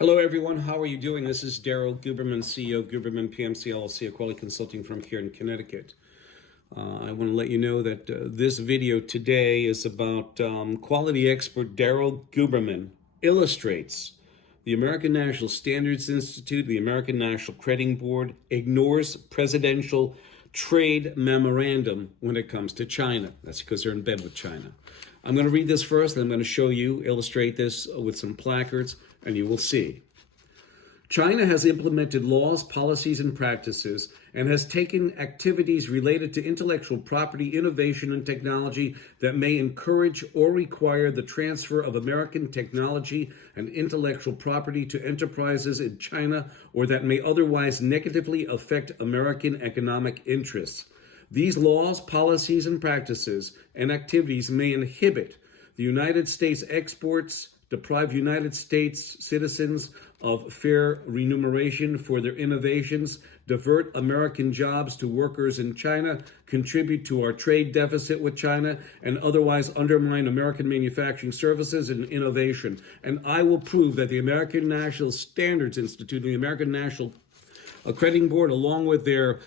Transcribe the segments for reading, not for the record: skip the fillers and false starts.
Hello, everyone. How are you doing? This is Daryl Guberman, CEO of Guberman PMC LLC, a quality consulting firm here in Connecticut. I want to let you know that this video today is about quality expert Daryl Guberman illustrates the American National Standards Institute, the American National Crediting Board ignores presidential trade memorandum when it comes to China. That's because they're in bed with China. I'm going to read this first, and I'm going to show you, illustrate this with some placards, and you will see. China has implemented laws, policies, and practices and has taken activities related to intellectual property, innovation, and technology that may encourage or require the transfer of American technology and intellectual property to enterprises in China or that may otherwise negatively affect American economic interests. These laws, policies, and practices and activities may inhibit the United States exports, deprive United States citizens of fair remuneration for their innovations, divert American jobs to workers in China, contribute to our trade deficit with China, and otherwise undermine American manufacturing services and innovation. And I will prove that the American National Standards Institute, the American National Accrediting Board, along with their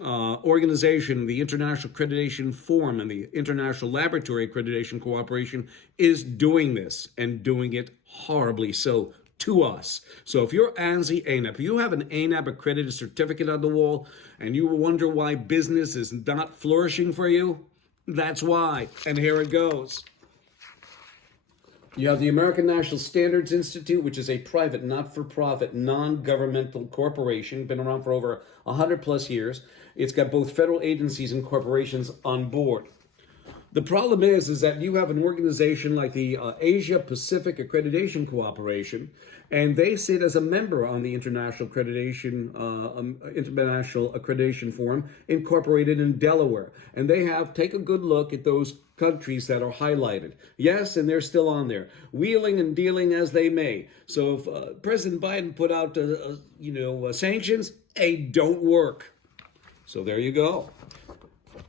organization, the International Accreditation Forum and the International Laboratory Accreditation Cooperation, is doing this and doing it horribly so to us. So if you're ANSI ANAP, if you have an ANAP accredited certificate on the wall and you wonder why business is not flourishing for you, that's why. And here it goes. You have the American National Standards Institute, which is a private, not-for-profit, non-governmental corporation, been around for over 100 plus years. It's got both federal agencies and corporations on board. The problem is that you have an organization like the Asia Pacific Accreditation Cooperation, and they sit as a member on the International Accreditation Forum, incorporated in Delaware. And they take a good look at those countries that are highlighted. Yes, and they're still on there, wheeling and dealing as they may. So if President Biden put out, sanctions, they don't work. So there you go.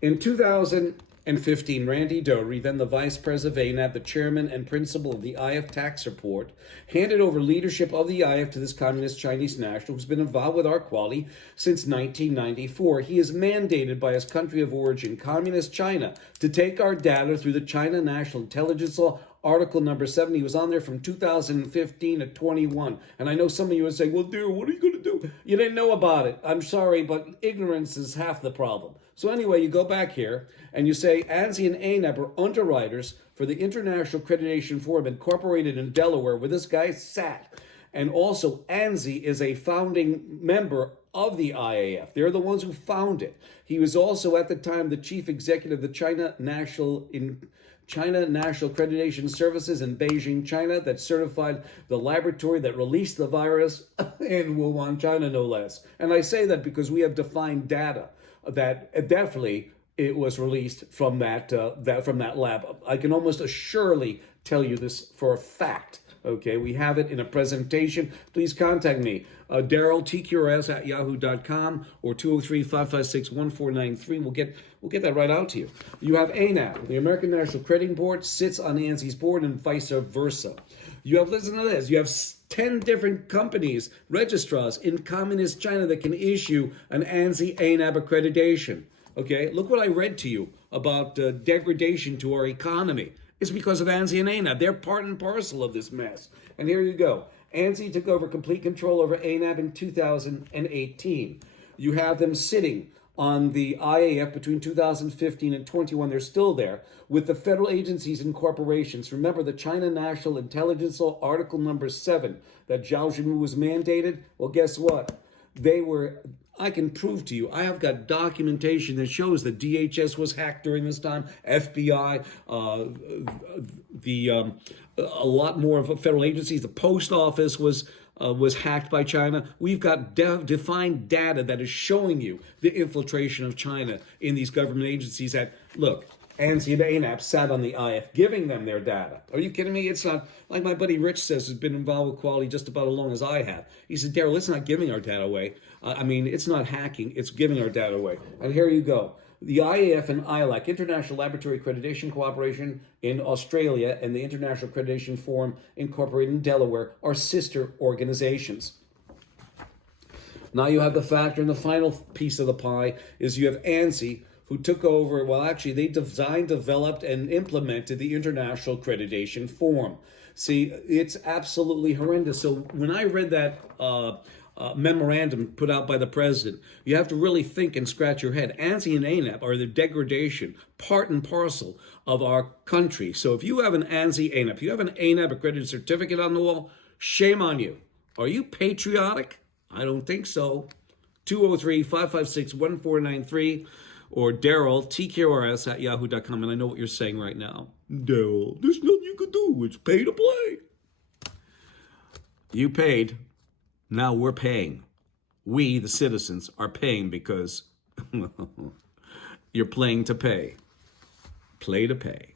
In 2015, Randy Doherty, then the vice president of ANAP, the chairman and principal of the IF Tax Report, handed over leadership of the IF to this communist Chinese national who's been involved with our quality since 1994. He is mandated by his country of origin, Communist China, to take our data through the China National Intelligence Law, Article number 7. He was on there from 2015 to 21. And I know some of you would say, well, dear, what are you going to do? You didn't know about it. I'm sorry, but ignorance is half the problem. So anyway, you go back here and you say ANSI and ANAP are underwriters for the International Accreditation Forum incorporated in Delaware, where this guy sat. And also ANSI is a founding member of the IAF. They're the ones who found it. He was also at the time the chief executive of the China National Accreditation Services in Beijing, China, that certified the laboratory that released the virus in Wuhan, China, no less. And I say that because we have defined data that definitely it was released from that lab. I can almost assuredly tell you this for a fact. Okay, we have it in a presentation. Please contact me, Daryl, tqrs@yahoo.com or 203-556-1493. We'll get that right out to you. You have ANAP, the American National Crediting Board, sits on ANSI's board and vice versa. You have, listen to this, you have 10 different companies, registrars in communist China that can issue an ANSI ANAP accreditation. Okay, look what I read to you about degradation to our economy. It's because of ANSI and ANAP. They're part and parcel of this mess. And here you go. ANSI took over complete control over ANAP in 2018. You have them sitting on the IAF between 2015 and 21. They're still there with the federal agencies and corporations. Remember the China National Intelligence Law, Article number 7, that Zhao Zhenmu was mandated? Well, guess what? I can prove to you, I have got documentation that shows that DHS was hacked during this time, FBI, a lot more of federal agencies, the post office was hacked by China. We've got defined data that is showing you the infiltration of China in these government agencies that, look, ANSI and ANAP sat on the IF, giving them their data. Are you kidding me? It's not, like my buddy Rich says, who's been involved with quality just about as long as I have. He said, Daryl, it's not giving our data away. It's not hacking, it's giving our data away. And here you go. The IAF and ILAC, International Laboratory Accreditation Cooperation in Australia, and the International Accreditation Forum Incorporated in Delaware are sister organizations. Now you have the factor, and the final piece of the pie is you have ANSI, who took over, well, actually, they designed, developed, and implemented the International Accreditation Forum. See, it's absolutely horrendous. So when I read that memorandum put out by the president, you have to really think and scratch your head. ANSI and ANAP are the degradation, part and parcel of our country. So if you have an ANSI, ANAP, you have an ANAP accredited certificate on the wall, shame on you. Are you patriotic? I don't think so. 203-556-1493 or Daryl, TKRS@yahoo.com. And I know what you're saying right now. Daryl, there's nothing you can do. It's pay to play. You paid. Now we're paying. We, the citizens, are paying because you're playing to pay. Play to pay.